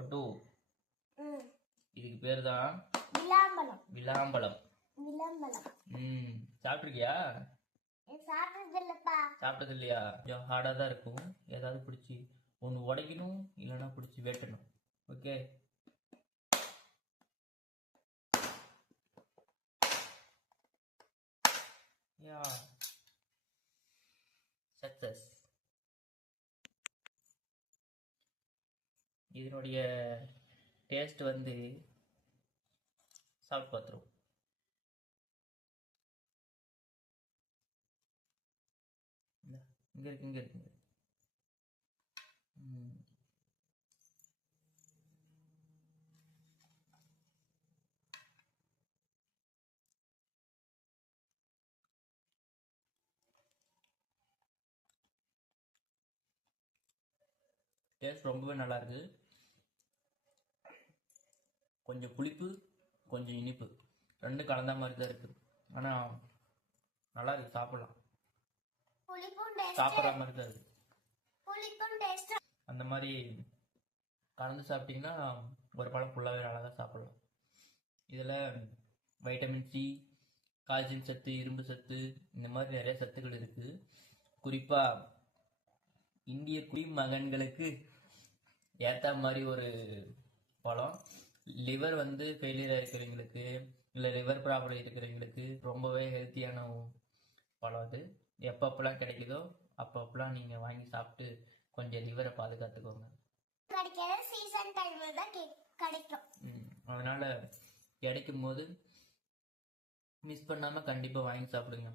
ஒட்டு ம் இதுக்கு பேர் தான் விளாம்பழம். விளாம்பழம். விளாம்பழம் சாப்பிட்ருக்கியா? சாப்பிட்டது இல்லப்பா. சாப்பிட்டது இல்லையா? கொஞ்சம் ஹார்டாக தான் இருக்கும். ஏதாவது பிடிச்சி ஒன்று உடைக்கணும், இல்லைன்னா பிடிச்சி வெட்டணும். ஓகே, யா சக்சஸ். இதனுடைய டேஸ்ட் வந்து சாப்பிட்டு பார்த்துருவோம். இங்கே இருக்கு, இங்கே இருக்கு. டேஸ்ட் ரொம்பவே நல்லா இருக்கு. கொஞ்சம் புளிப்பு, கொஞ்சம் இனிப்பு, ரெண்டும் கலந்த மாதிரி தான் இருக்குது. ஆனால் நல்லா இருக்கு, சாப்பிடலாம். சாப்பிட்ற மாதிரி தான் இருக்கு. அந்த மாதிரி கலந்து சாப்பிட்டீங்கன்னா ஒரு பழம் ஃபுல்லாகவே நல்லா தான் சாப்பிடலாம். இதில் வைட்டமின் சி, கால்சியம் சத்து, இரும்பு சத்து, இந்த மாதிரி நிறைய சத்துக்கள் இருக்குது. குறிப்பாக இந்திய குடிமகன்களுக்கு ஏற்ற மாதிரி ஒரு பழம். லிவர் வந்து ஃபெயிலியர் இருக்கிறவங்களுக்கு, இல்லை லிவர் ப்ராப்ளம் இருக்கிறவங்களுக்கு ரொம்பவே ஹெல்த்தியான பழம் அது. எப்பப்பெல்லாம் கிடைக்குதோ அப்பப்பெல்லாம் நீங்கள் வாங்கி சாப்பிட்டு கொஞ்சம் லிவரை பாதுகாத்துக்கோங்க. சீசன் டைம்ல தான் கிடைக்கும். அதனால கிடைக்கும் போது மிஸ் பண்ணாமல் கண்டிப்பாக வாங்கி சாப்பிடுங்க.